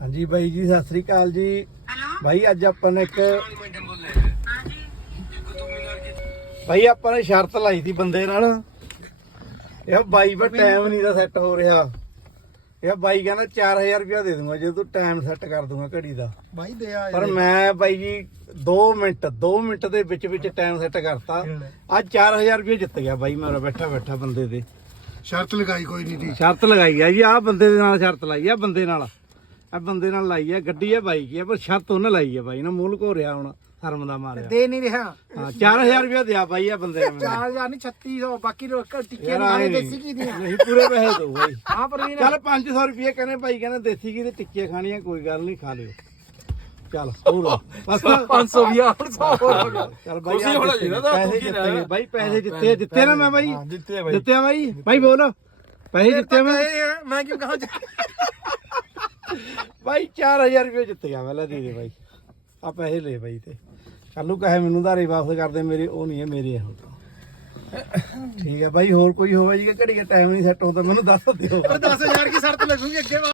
ਹਾਂਜੀ ਬਾਈ ਜੀ ਸਤਿ ਸ੍ਰੀ ਅਕਾਲ ਜੀ। ਭਾਈ ਅੱਜ ਆਪਾਂ ਨੇ ਇੱਕ ਭਾਈ ਆਪਾਂ ਨੇ ਸ਼ਰਤ ਲਾਈ ਸੀ ਬੰਦੇ ਨਾਲ। ਇਹ ਬਾਈ ਪਰ ਟਾਈਮ ਨਹੀਂ ਦਾ ਸੈੱਟ ਹੋ ਰਿਹਾ। ਇਹ ਬਾਈ ਕਹਿੰਦਾ 4000 ਰੁਪਇਆ ਦੇ ਦੂੰਗਾ ਜੇ ਤੂੰ ਟਾਈਮ ਸੈੱਟ ਕਰ ਦੂੰਗਾ ਘੜੀ ਦਾ। ਬਾਈ ਦੇ ਆ ਪਰ ਮੈਂ ਬਾਈ ਜੀ 2 ਮਿੰਟ 2 ਮਿੰਟ ਦੇ ਵਿੱਚ ਵਿੱਚ ਟਾਈਮ ਸੈੱਟ ਕਰਤਾ। ਅੱਜ 4000 ਰੁਪਏ ਜਿੱਤ ਗਿਆ ਬਾਈ ਮੇਰਾ ਬੈਠਾ ਬੈਠਾ ਬੰਦੇ ਤੇ ਸ਼ਰਤ ਲਗਾਈ ਕੋਈ ਨਹੀਂ ਦੀ ਸ਼ਰਤ ਲਗਾਈ ਆ ਜੀ ਆਹ ਬੰਦੇ ਦੇ ਨਾਲ ਸ਼ਰਤ ਲਾਈ ਆ ਬੰਦੇ ਨਾਲ। ਆ ਬੰਦੇ ਨਾਲ ਲਾਈ ਆ ਗੱਡੀ ਆ ਬਾਈ ਕੀ ਆ ਪਰ ਸ਼ਰਤ ਉਹਨੇ ਲਾਈ ਆ ਬਾਈ ਨਾ ਮੂਲ ਕੋ ਰਿਹਾ ਹੁਣ ਸ਼ਰਮ ਦਾ ਮਾਰਿਆ। ਦੇ ਨਹੀਂ ਰਿਹਾ। ਹਾਂ 4000 ਰੁਪਏ ਦਿਆ ਬਾਈ ਆ ਬੰਦੇ ਨੇ ਮੈਨੂੰ। 4000 ਨਹੀਂ 3600 ਬਾਕੀ ਲੋਕ ਟਿੱਕੇ ਯਾਰ ਨਹੀਂ ਆਏ ਖਾਣੇ ਨਹੀਂ। ਦੇਸੀ ਕੀ ਦੀਆਂ। ਨਹੀਂ ਪੂਰੇ ਪੈਸੇ ਦੋ ਬਾਈ। ਹਾਂ ਪਰ ਵੀ ਨਾ ਚੱਲ 500 ਰੁਪਏ ਕਹਿੰਦੇ ਬਾਈ ਕਹਿੰਦੇ ਦੇਸੀ ਕੀ ਤੇ ਟਿੱਕੀਆਂ ਖਾਣੀਆਂ ਕੋਈ ਗੱਲ ਨਹੀਂ ਖਾ ਲਿਓ। ਚੱਲ ਹੋਰ ਬਸ 500 ਵੀ ਆ ਹੁਣ 100 ਹੋਰ ਹੋ ਗਿਆ ਚੱਲ ਬਾਈ ਖੁਸ਼ੀ ਆਹ ਹੋਣਾ ਜਿੱਤੇ ਚਾਹੀਦਾ ਤਾਂ ਪੈਸੇ ਦੁਖੀ ਜਿੱਤੇ ਨਾ। ਬਾਈ ਪੈਸੇ ਜਿੱਤੇ ਜਿੱਤੇ ਨਾ ਮੈਂ ਬਾਈ। ਹਾਂ, ਜਿੱਤੇ ਬਾਈ। ਜਿੱਤੇ ਆ ਬਾਈ। ਬਾਈ ਬੋਲ। ਪੈਸੇ ਜਿੱਤੇ ਮੈਂ। ਮੈਂ ਕਿਉਂ ਕਹਾਂ ਬਾਈ 4000 ਰੁਪਏ ਜਿੱਤ ਗਿਆ ਪਹਿਲਾਂ ਦੇ ਦੇ ਬਾਈ। ਆ ਪੈਸੇ ਲੈ ਬਾਈ ਤੇ। ਕੱਲੂ ਕਹੇ ਮੈਨੂੰ ਧਾਰੇ ਵਾਪਸ ਕਰ ਦੇ, ਮੇਰੇ ਉਹ ਨਹੀਂ ਹੈ, ਮੇਰੇ ਆ ਹੁਣ ਠੀਕ ਹੈ ਬਾਈ, ਹੋਰ ਕੋਈ ਹੋਵੇ ਜੀ, ਕਿ ਘੜੀ ਟਾਈਮ ਨਹੀਂ ਸੈੱਟ ਹੁੰਦਾ ਮੈਨੂੰ ਦੱਸ ਦਿਓ। 10000 ਕੀ ਸ਼ਰਤ ਲੱਗੂਗੀ ਅੱਗੇ?